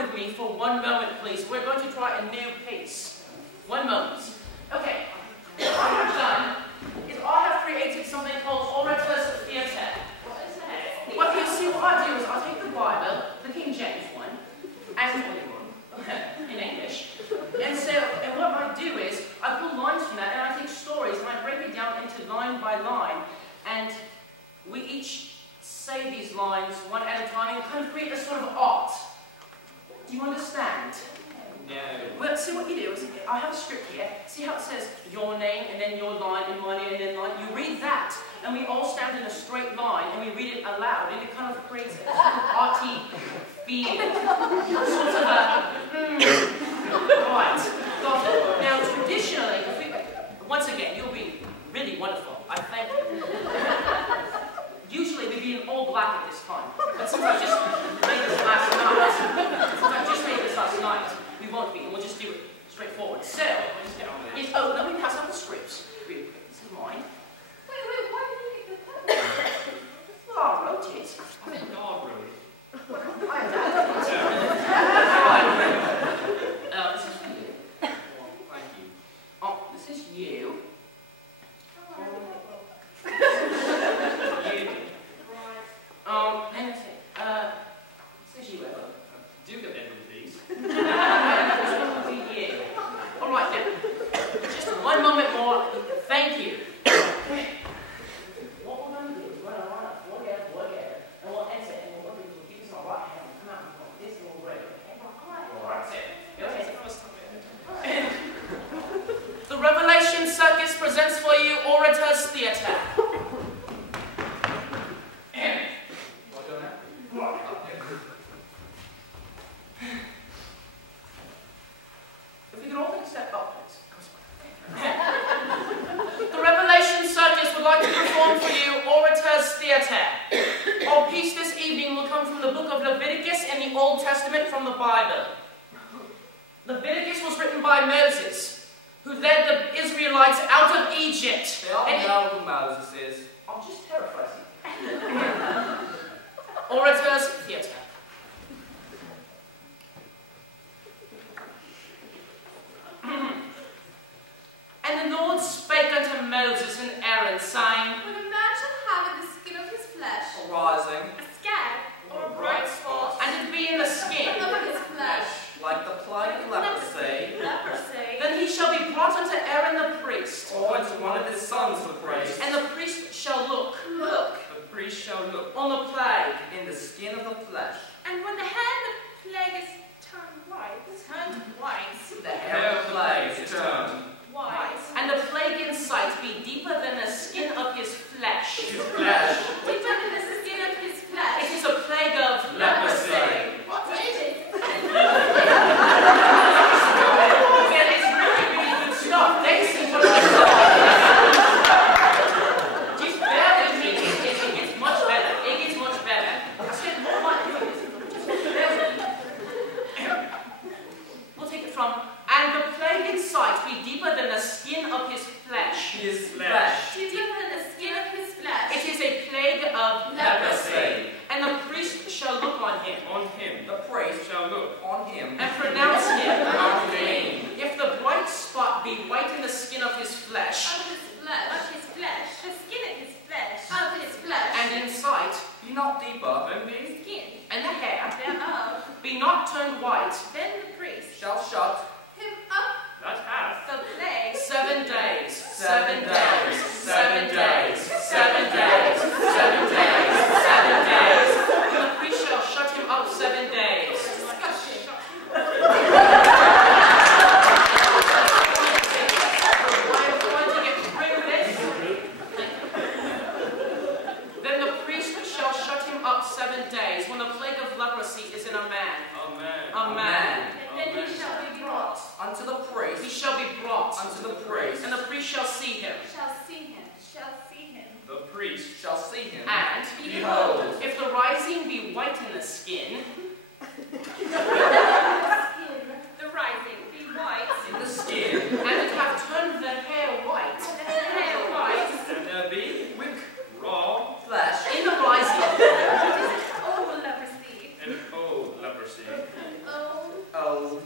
with me for 1 moment, please. We're going to try a new piece. 1 moment. Okay. What I have done is I have created something called Orators Theatre. Well, you see, what I do is I take the Bible, the King James one, and in English, and what I do is I pull lines from that, and I take stories, and I break it down into line by line, and we each say these lines one at a time and kind of create a sort of art. Do you understand? No. Well, see what you do is, I have a script here. See how it says your name, and then your line, and my name, and then line? You read that, and we all stand in a straight line, and we read it aloud, and it kind of creates a sort of arty feel. Sort of a, right. Got it. Now, traditionally, once again, you'll be really wonderful. I thank you. Usually, we'd be in all black at this time, but since I just made this last night, we won't be, and we'll just do it straightforward. So, oh, let me pass out the scripts really quick. This is mine. Wait, why did you pick the pen? Well, I wrote it. I think God wrote it. I had this is for you. Thank you. Oh, this is you. And this is you, Everett. Do get Edward, please. This one will be you. All right, now, just 1 moment more. Thank you. What we're going to do is we're going to line up together, and we'll enter, and we'll keep this on our right hand, and come out and go this, and we'll break, okay? All right, so, go ahead. The Revelation Circus presents for you Orators Theatre. If you could all take a step up, please. The Revelation Circus would like to perform for you Orators Theatre. Our piece this evening will come from the book of Leviticus in the Old Testament from the Bible. Leviticus was written by Moses, who led the Israelites out of Egypt. They all know who Moses is. I'm just paraphrasing. Orators Theatre. And the Lord spake unto Moses and Aaron, saying, When a man shall have in the skin of his flesh Arising, a scab or a bright spot, and it be in the skin, of his flesh, like the plague of leprosy, then he shall be brought unto Aaron the priest, or unto one of his sons the priest, and the priest shall look the priest shall look on the plague in the skin of the flesh. and when the hand of the plague is turned white, The hair of the plague is turned and the plague in sight be deeper than the skin of his flesh. his flesh. deeper than the skin of his flesh. It is a plague of Leprosy. What is it? Yeah, it's really, really good stuff. They see what just bear with me. It gets much better. It gets much better. I said more like this. Just bear with me. We'll take it from, and the plague in sight be deeper than the skin of his flesh. His flesh. Deeper than the skin of his flesh. It is a plague of Leprosy. and the priest shall look on him, The priest shall look on him, and pronounce him unclean. If the bright spot be white in the skin of his flesh, Of his flesh. Of his flesh. The skin of his flesh. Of his flesh. and in sight, Be not deeper than his the skin and the hair thereof, be not turned white, then the priest shall shut him up that hath the plague 7 days, 7 days, 7 days, 7 days, 7 days, 7 days. And the priest shall shut him up 7 days. disgusting. I am going to get through this. Then the priest shall shut him up 7 days, when the plague of leprosy is in a man. A man. And then he shall be brought. unto the priest, He shall be brought, unto the priest, and the priest shall see him. Shall see him. Shall see him. the priest shall see him, And behold, if the rising be white in the skin, The rising be white. in the skin, and it have turned the hair white, The hair white. and there be with raw flesh in the rising, Oh, leprosy. and old leprosy, Oh, old.